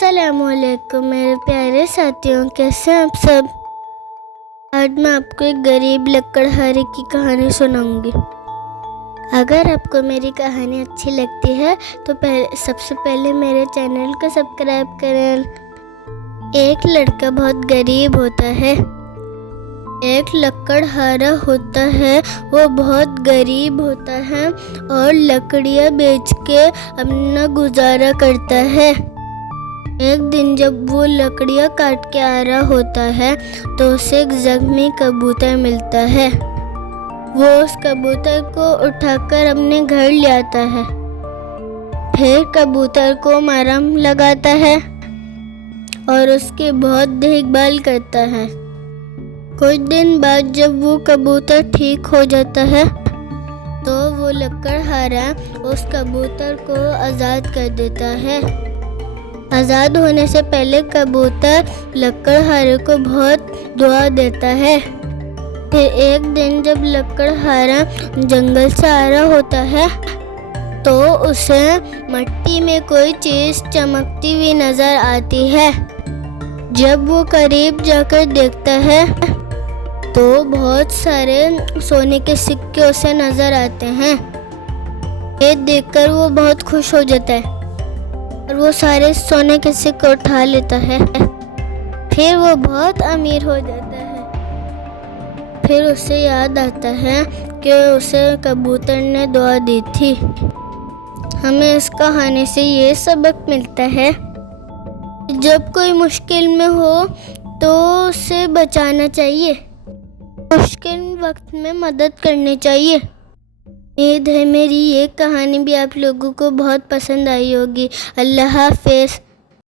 अस्सलाम वालेकुम मेरे प्यारे साथियों, कैसे हैं आप सब। आज मैं आपको एक गरीब लकड़हारे की कहानी सुनाऊंगी। अगर आपको मेरी कहानी अच्छी लगती है तो सबसे पहले मेरे चैनल को सब्सक्राइब करें। एक लड़का बहुत गरीब होता है। एक लकड़हारा होता है, वो बहुत गरीब होता है और लकड़ियाँ बेच के अपना गुजारा करता है। एक दिन जब वो लकड़ियाँ काट के आ रहा होता है तो उसे एक जख्मी कबूतर मिलता है। वो उस कबूतर को उठाकर अपने घर ले आता है। फिर कबूतर को मरहम लगाता है और उसकी बहुत देखभाल करता है। कुछ दिन बाद जब वो कबूतर ठीक हो जाता है तो वो लकड़हारा उस कबूतर को आज़ाद कर देता है। आज़ाद होने से पहले कबूतर लकड़हारे को बहुत दुआ देता है। फिर एक दिन जब लकड़हारा जंगल से आ रहा होता है तो उसे मिट्टी में कोई चीज़ चमकती हुई नज़र आती है। जब वो करीब जाकर देखता है तो बहुत सारे सोने के सिक्के उसे नज़र आते हैं। ये देखकर वो बहुत खुश हो जाता है और वो सारे सोने के सिक्के उठा लेता है। फिर वो बहुत अमीर हो जाता है। फिर उसे याद आता है कि उसे कबूतर ने दुआ दी थी। हमें इस कहानी से ये सबक मिलता है, जब कोई मुश्किल में हो तो उसे बचाना चाहिए, मुश्किल वक्त में मदद करनी चाहिए। उम्मीद है मेरी ये कहानी भी आप लोगों को बहुत पसंद आई होगी। अल्लाह हाफ़िज़।